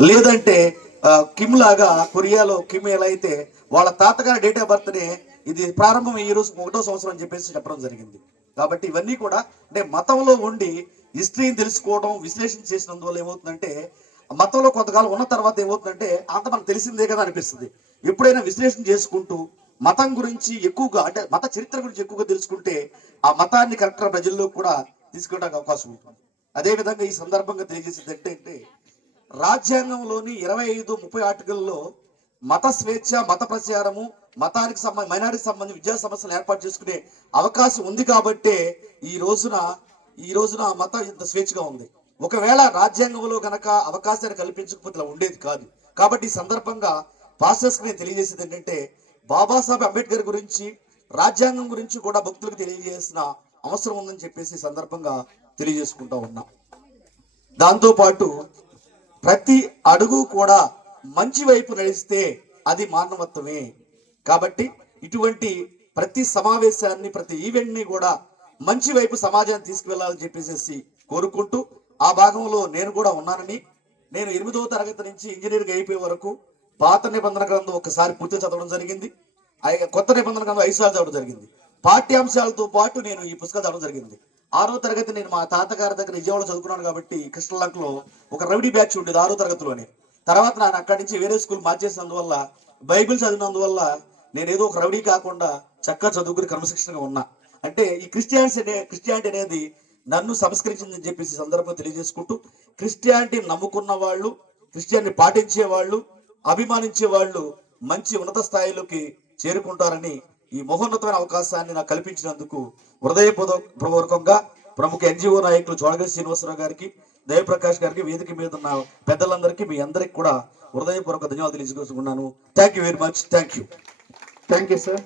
లేదంటే కిమ్ లాగా కొరియాలో కిమ్ ఎలా అయితే వాళ్ళ తాతగారి డేట్ ఆఫ్ బర్త్నే ఇది ప్రారంభం ఈ రోజు ఒకటో సంవత్సరం అని చెప్పేసి చెప్పడం జరిగింది. కాబట్టి ఇవన్నీ కూడా అంటే మతంలో ఉండి హిస్టరీని తెలుసుకోవడం విశ్లేషణ చేసినందువల్ల ఏమవుతుందంటే మతంలో కొంతకాలం ఉన్న తర్వాత ఏమవుతుందంటే అంత మనకు తెలిసిందే కదా అనిపిస్తుంది. ఎప్పుడైనా విశ్లేషణ చేసుకుంటూ మతం గురించి ఎక్కువగా అంటే మత చరిత్ర గురించి ఎక్కువగా తెలుసుకుంటే ఆ మతాన్ని కరెక్ట్గా ప్రజల్లో కూడా తీసుకోవడానికి అవకాశం ఉంటుంది. అదే విధంగా ఈ సందర్భంగా తెలియజేసేది ఏంటంటే రాజ్యాంగంలోని ఇరవై ఐదు ముప్పై ఆర్టికల్లో మత స్వేచ్ఛ మత ప్రచారము మతానికి సంబంధ మైనారిటీకి సంబంధించి విద్యా సమస్యలు ఏర్పాటు చేసుకునే అవకాశం ఉంది కాబట్టే ఈ రోజున ఈ రోజున మత ఇంత స్వేచ్ఛగా ఉంది. ఒకవేళ రాజ్యాంగంలో గనక అవకాశాన్ని కల్పించకపోతే ఉండేది కాదు. కాబట్టి ఈ సందర్భంగా పాస్టర్స్కి నేను తెలియజేసేది ఏంటంటే బాబాసాహెబ్ అంబేద్కర్ గురించి రాజ్యాంగం గురించి కూడా భక్తులకు తెలియజేసిన అవసరం ఉందని చెప్పేసి సందర్భంగా తెలియజేసుకుంటా ఉన్నా. దాంతోపాటు ప్రతి అడుగు కూడా మంచి వైపు నడిస్తే అది మానవత్వమే. కాబట్టి ఇటువంటి ప్రతి సమావేశాన్ని ప్రతి ఈవెంట్ని కూడా మంచి వైపు సమాజాన్ని తీసుకువెళ్ళాలని చెప్పేసి కోరుకుంటూ ఆ భాగంలో నేను కూడా ఉన్నానని నేను ఎనిమిదవ తరగతి నుంచి ఇంజనీరింగ్ అయిపోయే వరకు పాత నిబంధన గ్రంథం ఒకసారి పూర్తి చదవడం జరిగింది. కొత్త నిబంధన గ్రంథం ఐదు సార్లు చదవడం జరిగింది. పాఠ్యాంశాలతో పాటు నేను ఈ పుస్తకాలు చదవడం జరిగింది. ఆరో తరగతి నేను మా తాతగారి దగ్గర విజయవాడ చదువుకున్నాను కాబట్టి కృష్ణలంకలో ఒక రౌడీ బ్యాచ్ ఉండేది ఆరో తరగతిలోనే. తర్వాత నేను అక్కడి నుంచి వేరే స్కూల్ మార్చేసినందువల్ల బైబిల్ చదివినందువల్ల నేను ఏదో ఒక రౌడీ కాకుండా చక్కగా చదువుకుని క్రమశిక్షణగా ఉన్నా. అంటే ఈ క్రిస్టియానిటీ అనే క్రిస్టియానిటీ అనేది నన్ను సంస్కరించిందని చెప్పేసి సందర్భం తెలియజేసుకుంటూ క్రిస్టియానిటీ నమ్ముకున్న వాళ్ళు క్రిస్టియాన్ని పాటించే వాళ్ళు అభిమానించే వాళ్ళు మంచి ఉన్నత స్థాయిలోకి చేరుకుంటారని ఈ మహోన్నతమైన అవకాశాన్ని నాకు కల్పించినందుకు హృదయపూర్వకంగా ప్రముఖ ఎన్జిఓ నాయకులు చోడగరి శ్రీనివాసరావు గారికి దయప్రకాష్ గారికి వేదిక మీద ఉన్న పెద్దలందరికీ మీ అందరికి కూడా హృదయపూర్వక ధన్యవాదాలు తెలియజేసుకున్నాను thank you very much thank you thank you sir